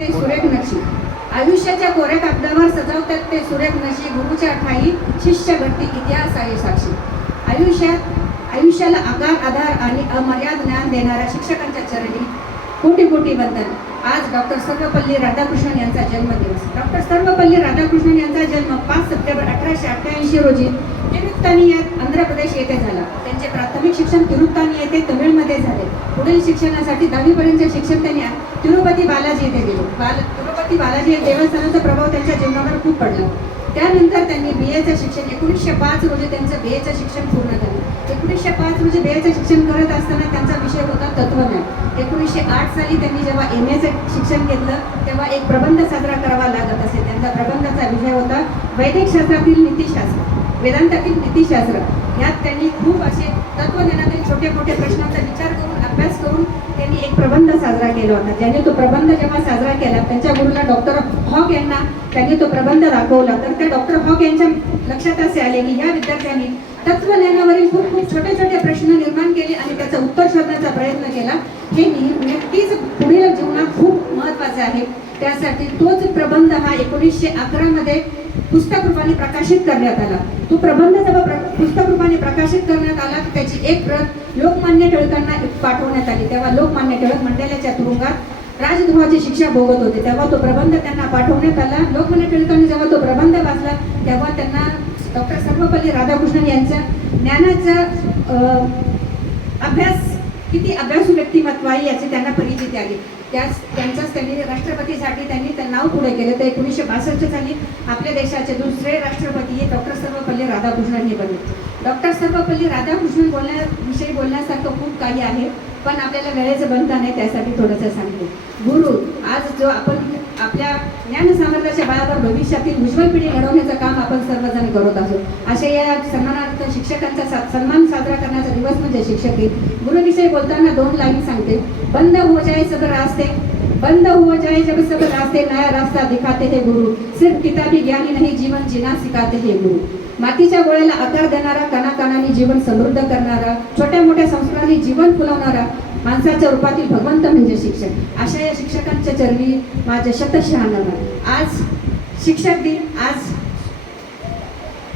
ते सुरेख नक्षी आयुष्याच्या कोऱ्या कागदावर सजवतात ते सुरेख नक्षी गुरुच्या ठाई शिष्य घडती इतिहास आहे साक्षी. आयुष्याला आधार आणि अमर्याद ज्ञान देणाऱ्या शिक्षकांच्या चरणी कोटी कोटी वंदन. आज डॉक्टर सर्वपल्ली राधाकृष्णन यांचा जन्मदिवस. डॉक्टर सर्वपल्ली राधाकृष्णन यांचा जन्म 5 सप्टेंबर 1888 रोजी तिरुत्तानी या आंध्र प्रदेश येथे झाला. त्यांचे प्राथमिक शिक्षण तिरुत्तानी येथे तमिळमध्ये झाले. पुढील शिक्षणासाठी 10वी पर्यंतचे शिक्षण त्यांनी तिरुपती बालाजी येथे दिले. तिरुपती बालाजी या देवस्थानाचा प्रभाव त्यांच्या जीवनावर खूप पडला. त्यानंतर त्यांनी BAचं शिक्षण 1905 रोजी त्यांचं BAचं शिक्षण पूर्ण झालं. 1905 रोजी BAचं शिक्षण करत असताना त्यांचा विषय होता तत्वज्ञान. 1908 साली त्यांनी जेव्हा MAचं शिक्षण घेतलं तेव्हा एक प्रबंध साजरा करावा लागत असे. त्यांचा प्रबंधाचा विषय होता वैदिक शास्त्रातील नीतिशास्त्र, वेदांतातील नीतिशास्त्र. यात त्यांनी खूप असे तत्वज्ञानातील छोटे मोठे प्रश्नांचा विचार करून अभ्यास करून त्यांनी एक प्रबंध साजरा केला होता. ज्यांनी तो प्रबंध जेव्हा साजरा केला त्यांच्या गुरुला डॉक्टर हॉक यांना त्यांनी तो प्रबंध दाखवला. तर त्या डॉक्टर हॉक यांच्या लक्षात असे आले की या विद्यार्थ्यांनी तत्वज्ञानावरील खूप खूप छोटे छोटे प्रश्न निर्माण केले आणि त्याचं उत्तर शोधण्याचा प्रयत्न केला. हे नक्कीच पुढील जीवनात खूप महत्त्वाचे आहे. त्यासाठी तोच प्रबंध हा 1911 मध्ये पुस्तक रूपाने प्रकाशित करण्यात आला. तो प्रबंध जेव्हा पुस्तक रूपाने प्रकाशित करण्यात आला त्याची एक प्रत लोकमान्य टिळकांना पाठवण्यात आली. तेव्हा लोकमान्य टिळक मंडाल्याच्या तुरुंगात राजद्रोहाची शिक्षा भोगत होते. तेव्हा तो प्रबंध त्यांना पाठवण्यात आला. लोकमान्य टिळकांनी जेव्हा तो प्रबंध वाचला तेव्हा त्यांना डॉक्टर सर्वपल्ली राधाकृष्णन यांच्या ज्ञानाचा अभ्यास किती अभ्यासू व्यक्तिमत्व आहे याची त्यांना परिचिती आली. त्यांचाच त्यांनी राष्ट्रपतीसाठी त्यांनी नाव पुढे केलं. तर 1962 साली आपल्या देशाचे दुसरे राष्ट्रपती हे डॉक्टर सर्वपल्ली राधाकृष्णन हे बनले. डॉक्टर सर्वपल्ली राधाकृष्णन विषयी बोलण्यासारखं खूप काही आहे पण आपल्याला वेळेचं बंधन आहे त्यासाठी थोडंसं सांगते. गुरु आज जो आपण आपल्या ज्ञान सामर्थ्याच्या बळावर भविष्यातील उज्ज्वल पिढी घडवण्याचं काम आपण सर्वजण करत असो. अशा या सन्मानार्थ शिक्षकांचा सन्मान साजरा करण्याचा दिवस म्हणजे शिक्षक दिन. गुरुविषयी बोलताना 2 लाईन सांगते. बंद हो जाए सब रास्ते, बंद हो जाए जब सब रास्ते, नया रास्ता दिखाते हैं गुरु, सिर्फ किताबी ज्ञानी नहीं जीवन जीना सिखाते हैं गुरु. मातीच्या गोळ्याला आकार देणारा, कणाकणांनी जीवन समृद्ध करणारा, छोट्या मोठ्या संस्कारांनी जीवन फुलवणारा माणसाच्या रूपातील भगवंत म्हणजे शिक्षक. अशा या शिक्षकांच्या चरणी माझे शतशः नमन. आज शिक्षक दिन. आज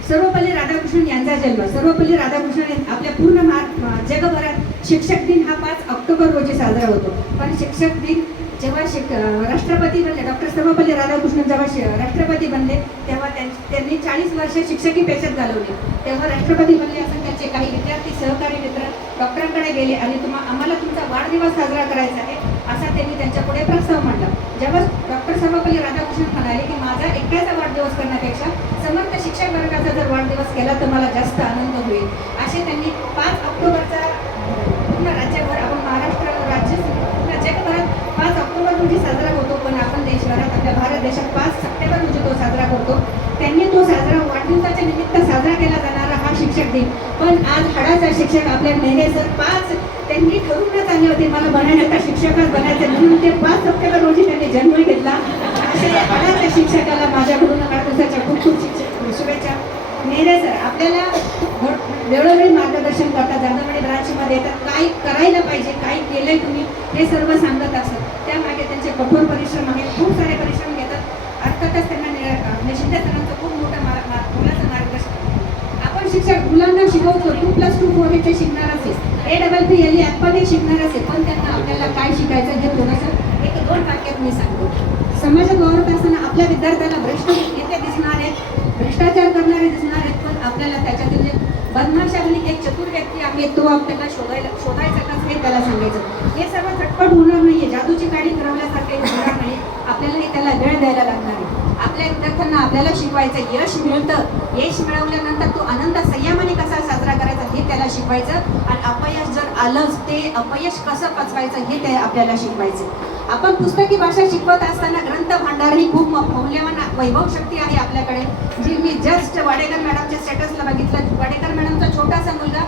सर्वपल्ली राधाकृष्णन यांचा जन्म. सर्वपल्ली राधाकृष्णन आपल्या पूर्ण जगभरात शिक्षक दिन हा 5 ऑक्टोबर रोजी साजरा होतो. पण शिक्षक दिन जेव्हा राष्ट्रपती बनले, डॉक्टर सर्वपल्ली राधाकृष्णन जेव्हा राष्ट्रपती बनले तेव्हा त्यांनी 40 वर्ष शिक्षकी पेशात घालवली. तेव्हा राष्ट्रपती बनले असं त्यांचे काही विद्यार्थी सहकारी मित्र डॉक्टरांकडे गेले आणि आम्हाला तुमचा वाढदिवस साजरा करायचा आहे असा त्यांनी त्यांच्या पुढे प्रस्ताव मांडला. जेव्हा डॉक्टर सर्वपल्ली राधाकृष्णन म्हणाले की माझा एकट्याचा वाढदिवस करण्यापेक्षा समर्थ शिक्षक वर्गाचा जर वाढदिवस केला तर मला जास्त आनंद होईल. असे त्यांनी 5 ऑक्टोबरचा पूर्ण राज्यभर आपण महाराष्ट्र राज्य जगभरात 5 ऑक्टोबर रोजी साजरा होतो पण आपण देशभरात आपल्या भारत देशात 5 सप्टेंबर रोजी तो साजरा करतो. त्यांनी तो साजरा वाढदिवसाच्या निमित्त साजरा केला जाणारा हा शिक्षक दिन. पण आज हाडाचा शिक्षक आपल्या नेहरे सर 5 त्यांनी ठरवण्यात आले होते मला बनायचं शिक्षकच बनायचं म्हणून ते 5 सप्टेंबर रोजी त्यांनी जन्म घेतला. अशा या हाडाच्या शिक्षकाला माझ्याकडून वाढदिवसाच्या खूप खूप शुभेच्छा. नेहरे सर आपल्याला वेळोवेळी मार्गदर्शन करतात. जाधववाडी ब्रांचमध्ये येतात. काय करायला पाहिजे, काय केलंय तुम्ही हे सर्व सांगत असतात. त्यामागे त्यांचे कठोर परिश्रम आहेत. खूप सारे परिश्रम घेतात. अर्थातच त्यांना निषिद्ध सरांचं खूप मोठं मुलाचं मार्गदर्शन. आपण शिक्षक मुलांना शिकवतो 2+2 4 हे ते शिकणार असेल, APPL ॲपमध्ये शिकणार असेल पण त्यांना आपल्याला काय शिकायचं हे थोडंसं 1-2 वाक्यात मी सांगतो. समाजात वावरत असताना आपल्या विद्यार्थ्याला भ्रष्ट येथे दिसणार आहेत, भ्रष्टाचार करणारे दिसणार आहेत पण आपल्याला त्याच्यातील जे बदमाशावली एक चतुर व्यक्ती आहे तो आपल्याला शोधायचा कसं हे त्याला सांगायचं. हे सर्व झटपट होणार नाहीये. जादूची काडी फिरवल्यासारखे होणार नाही. आपल्यालाही त्याला वेळ द्यायला लागणार आहे. आपल्या विद्यार्थ्यांना आपल्याला शिकवायचं. यश मिळतं, यश मिळवल्यानंतर तो आनंद संयमाने कसा साजरा करायचा हे त्याला शिकवायचं आणि अपयश जर आलंच ते अपयश कसं पचवायचं हे ते आपल्याला शिकवायचं. आपण पुस्तकी भाषा शिकवत असताना ग्रंथ भांडार ही खूप मौल्यवान वैभव शक्ती आहे आपल्याकडे जी मी जस्ट वाडेकर मॅडमच्या स्टेटसला बघितलं. वाडेकर मॅडमचा छोटासा मुलगा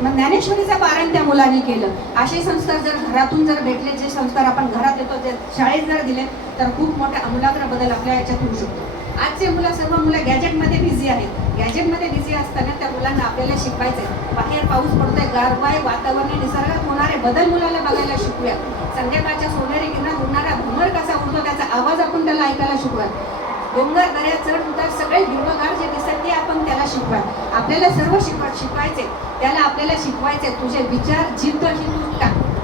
ज्ञानेश्वरीचा पारायण त्या मुलांनी केलं. असे संस्कार जर घरातून जर भेटले, जे संस्कार आपण घरात येतो जे शाळेत जर दिले तर खूप मोठा आमूलाग्र बदल आपल्या याच्यात होऊ शकतो. आजचे सर्व मुलं गॅजेटमध्ये बिझी आहेत. गॅजेटमध्ये बिझी असताना त्या मुलांना आपल्याला शिकवायचं आहे. बाहेर पाऊस पडतोय, गारवाय वातावरण, निसर्गात होणारे बदल मुलाला बघायला शिकूया. संध्याकाळच्या सोनेरी किरणात उडणारा भ्रमर कसा उडतो त्याचा आवाज आपण त्याला ऐकायला शिकूया. डोंगर, दऱ्या, चढ उतार सगळे हिरवगार जे दिसतात ते आपण त्याला शिकवा. आपल्याला सर्व शिकवायचे. त्याला आपल्याला शिकवायचे तुझे विचार जिद्द ही तू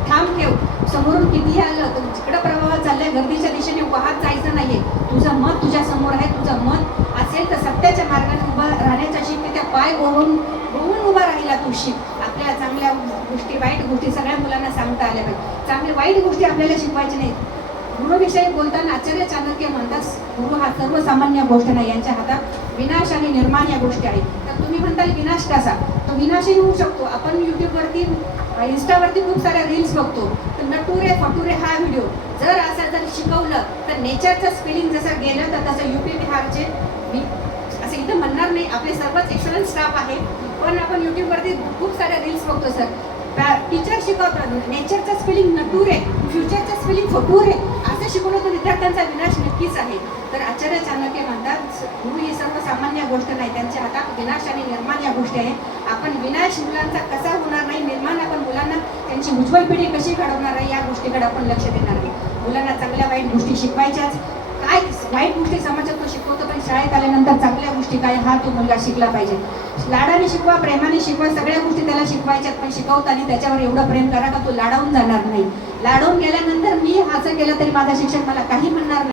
ठाम ठेव. समोरून कितीही आलं तर जिकडं प्रवाह चाललाय गर्दीच्या दिशेने वाहत जायचं नाहीये. तुझं मत तुझ्या समोर आहे. तुझं मत असेल तर सत्याच्या मार्गाने उभा राहण्याच्या शिक. त्या पाय ओढून उभा राहिला तू शिक. आपल्याला चांगल्या गोष्टी वाईट गोष्टी सगळ्या मुलांना सांगता आल्या पाहिजे. चांगल्या वाईट गोष्टी आपल्याला शिकवायच्या नाहीत. गुरुविषयी बोलताना आचार्य चाणक्य म्हणतात गुरु हा सर्वसामान्य गोष्ट नाही, यांच्या हातात विनाश आणि निर्माण या गोष्टी आहेत. तर तुम्ही म्हणताल विनाश कसा? तो विनाशही होऊ शकतो. आपण युट्यूबवरती इन्स्टावरती खूप साऱ्या रील्स बघतो. तर नटुरे फटुरे हा व्हिडिओ जर शिकवलं तर नेचरचं स्पेलिंग जसं गेलं तर तसं UP बिहारचे मी असं इथं म्हणणार नाही, आपले सर्वच एक्सलंट स्टाफ आहे. पण आपण युट्यूबवरती खूप साऱ्या रील्स बघतो सर. टीचर शिकवतात नेचरचं स्पेलिंग नटुरे, फ्युचरचं स्पेलिंग फटुरे असं शिकवलं तर विद्यार्थ्यांचा विनाश नक्कीच आहे. तर आचार्य चाणक्य म्हणतात गुरु ही सर्वसामान्य गोष्ट नाही, त्यांच्या हातात विनाश आणि निर्माण या गोष्टी आहेत. आपण विनाश मुलांचा कसा होणार नाही, निर्माण आपण मुलांना त्यांची उज्ज्वल पिढी कशी घडवणार आहे या गोष्टीकडे आपण लक्ष देणार आहे. मुलांना चांगल्या वाईट गोष्टी शिकवायच्याच. काय वाईट गोष्टी समाजात तो शिकवतो, पण शाळेत आल्यानंतर चांगल्या गोष्टी काय हा तो मुलगा शिकला पाहिजे. लाडाने शिकवा, प्रेमाने शिकवा, सगळ्या गोष्टी त्याला शिकवायच्यात. पण शिकवताना त्याच्यावर एवढं प्रेम करा का तो लाडावून जाणार नाही. लाडावून गेल्यानंतर मी असं केलं तरी माझा शिक्षक मला काही म्हणणार नाही.